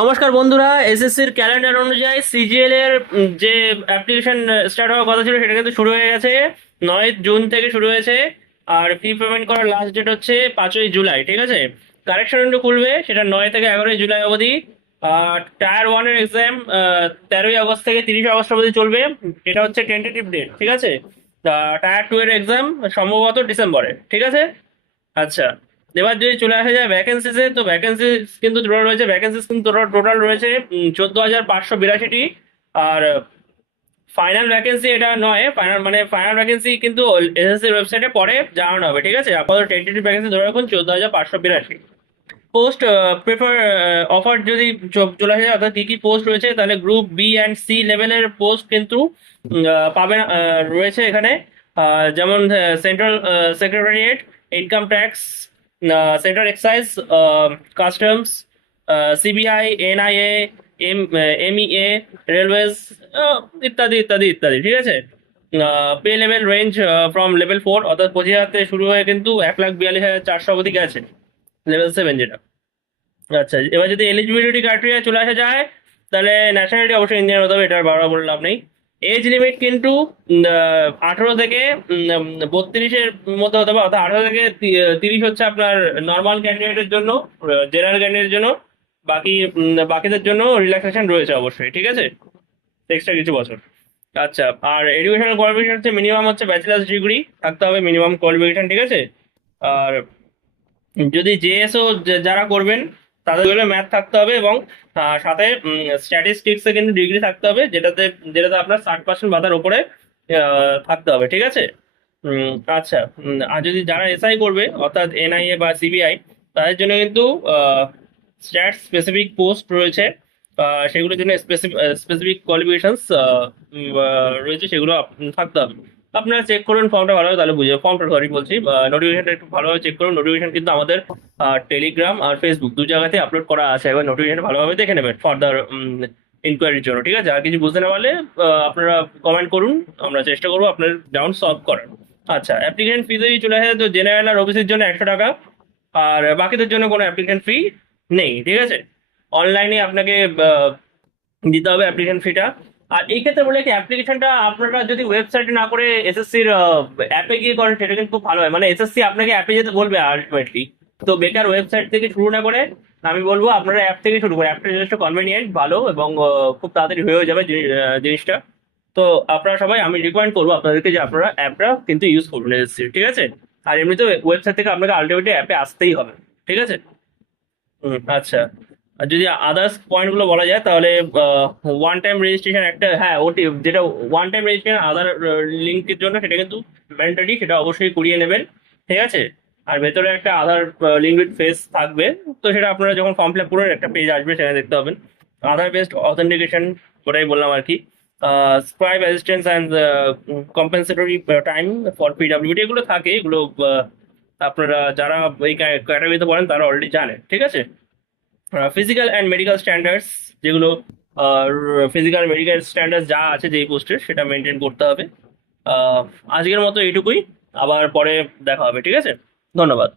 নমস্কার বন্ধুরা, এসএসসির ক্যালেন্ডার অনুযায়ী সিজিএল এর যে অ্যাপ্লিকেশন স্টার্ট হওয়ার কথা ছিল সেটা কিন্তু শুরু হয়ে গেছে। 9 জুন থেকে শুরু হয়েছে। আর ফি পেমেন্ট করার লাস্ট ডেট হচ্ছে 5ই জুলাই। ঠিক আছে, কারেকশন উইন্ডো খুলবে সেটা 9 থেকে 11ই জুলাই অবধি। আর টায়ার ওয়ানের এক্সাম 13ই আগস্ট থেকে 30 আগস্ট অবধি চলবে। এটা হচ্ছে টেন্টেটিভ ডেট। ঠিক আছে, টায়ার টু এর এক্সাম সম্ভবত ডিসেম্বরে। ঠিক আছে। আচ্ছা, এবার যদি চলে আসা যায় ভ্যাকেন্সিসে, তো ভ্যাকেন্সিস কিন্তু টোটাল রয়েছে, ভ্যাকেন্সিস কিন্তু টোটাল রয়েছে 14,582টি। আর ফাইনাল ভ্যাকেন্সি এটা নয়, ফাইনাল মানে ফাইনাল ভ্যাকেন্সি কিন্তু এসএসসি ওয়েবসাইটে পরে জানানো হবে। ঠিক আছে, আপাতত টেন্টেটিভ ভ্যাকেন্সি ধরে রাখুন 14,582। পোস্ট প্রেফার অফার যদি চলে আসে, অর্থাৎ কি কি পোস্ট রয়েছে, তাহলে গ্রুপ বি অ্যান্ড সি লেভেলের পোস্ট কিন্তু পাবেন, রয়েছে এখানে। যেমন central secretariat, income tax, central excise, customs, CBI, NIA, MEA, railways, ইত্যাদি ইত্যাদি ইত্যাদি। ঠিক আছে। Pay level range from level 4, অর্থাৎ 25,000 থেকে শুরু হয়ে কিন্তু 1,42,400 অবধি গেছে, লেভেল 7 যেটা। আচ্ছা, এবার যদি এলিজিবিলিটি ক্রাইটেরিয়া চলে আসা যায়, তাহলে ন্যাশনালিটি অবশ্যই ইন্ডিয়ান হতে হবে, এটা আর বারবার বলে লাভ নেই। এজ লিমিট কিন্তু 18 থেকে 32-এর মধ্যে হতে হবে, অর্থাৎ 18 থেকে 30 হচ্ছে আপনার নর্মাল ক্যান্ডিডেটের জন্য, জেনারেল ক্যান্ডিডেটের জন্য। বাকিদের জন্য রিল্যাক্সেশন রয়েছে অবশ্যই। ঠিক আছে, এক্সট্রা কিছু বছর। আচ্ছা, আর এডুকেশনাল কোয়ালিফিকেশন হচ্ছে মিনিমাম হচ্ছে ব্যাচেলার্স ডিগ্রি থাকতে হবে, মিনিমাম কোয়ালিফিকেশন। ঠিক আছে। আর যদি জেএসও যারা করবেন তাদের হলে ম্যাথ থাকতে হবে, এবং সাথে স্ট্যাটিস্টিক্সে কিন্তু ডিগ্রি থাকতে হবে, যেটাতে যেটাতে আপনার 60% বাধার উপরে থাকতে হবে। ঠিক আছে। আচ্ছা, আর যদি যারা এসআই করবে, অর্থাৎ এনআইএ বা সিবিআই, তাদের জন্য কিন্তু স্ট্যাট স্পেসিফিক পোস্ট রয়েছে। সেগুলোর জন্য স্পেসিফিক কোয়ালিফিকেশনস রয়েছে, সেগুলো থাকতে হবে। আপনারা চেক করুন ফর্মটা ভালোভাবে, তাহলে বুঝে ফর্মটা, সরি বলছি, নোটিফিকেশনটা একটু ভালোভাবে চেক করুন। নোটিফিকেশন কিন্তু আমাদের টেলিগ্রাম আর ফেসবুক দু জায়গাতে আপলোড করা আছে, এবার নোটিফিকেশন ভালোভাবে দেখে নেবেন ফার্দার ইনকোয়ারির জন্য। ঠিক আছে, আর কিছু বুঝতে না পারলে আপনারা কমেন্ট করুন, আমরা চেষ্টা করবো আপনার ডাউট সলভ করার। আচ্ছা, অ্যাপ্লিকেশন ফি যদি চলে আসে, তো জেনারেল আর ওবিসির জন্য 100 টাকা, আর বাকিদের জন্য কোনো অ্যাপ্লিকেশন ফি নেই। ঠিক আছে, অনলাইনে আপনাকে দিতে হবে অ্যাপ্লিকেশন ফিটা। আর এই ক্ষেত্রে বলে কি, অ্যাপ্লিকেশনটা আপনারা যদি ওয়েবসাইটে না করে এসএসসির অ্যাপে গিয়ে করেন, সেটা কিন্তু খুব ভালো হয়। মানে এসএসসি আপনাকে অ্যাপে যেতে বলবে আলটিমেটলি, তো বেকার ওয়েবসাইট থেকে শুরু না করে আমি বলবো আপনারা অ্যাপ থেকে শুরু করে, অ্যাপটা যথেষ্ট কনভেনিয়েন্ট, ভালো, এবং খুব তাড়াতাড়ি হয়েও যাবে জিনিসটা। তো আপনারা সবাই, আমি রিকমেন্ড করবো আপনাদেরকে যে আপনারা অ্যাপটা কিন্তু ইউজ করুন এসএসসি। ঠিক আছে, আর এমনিতেও ওয়েবসাইট থেকে আপনাকে আলটিমেটলি অ্যাপে আসতেই হবে। ঠিক আছে। আচ্ছা, আর যদি আদার্স পয়েন্ট গুলো বলা যায়, তাহলে ওয়ান টাইম রেজিস্ট্রেশন একটা, হ্যাঁ ওটি যেটা ওয়ান টাইম রেজিস্ট্রেশন আধার লিঙ্কের জন্য, সেটা কিন্তু ম্যান্ডেটরি, সেটা অবশ্যই করিয়ে নেবেন। ঠিক আছে। আর ভেতরে একটা আধার লিঙ্ক উইথ ফেস থাকবে, তো সেটা আপনারা যখন ফর্ম ফিল আপ করবেন একটা পেজ আসবে, সেখানে দেখতে পাবেন আধার বেসড অথেন্টিকেশন, ওটাই বললাম আর কি। Scribe assistance and compensatory time for PWD, এগুলো থাকে, এগুলো আপনারা যারা এই ক্যাটাগরিতে পড়েন তারা অলরেডি জানেন। ঠিক আছে। ফিজিক্যাল অ্যান্ড মেডিকেল স্ট্যান্ডার্ডস, যেগুলো ফিজিক্যাল মেডিকেল স্ট্যান্ডার্ডস যা আছে যেই পোস্টের, সেটা মেনটেন করতে হবে। আহ, আজকের মতো এইটুকুই, আবার পরে দেখা হবে। ঠিক আছে, ধন্যবাদ।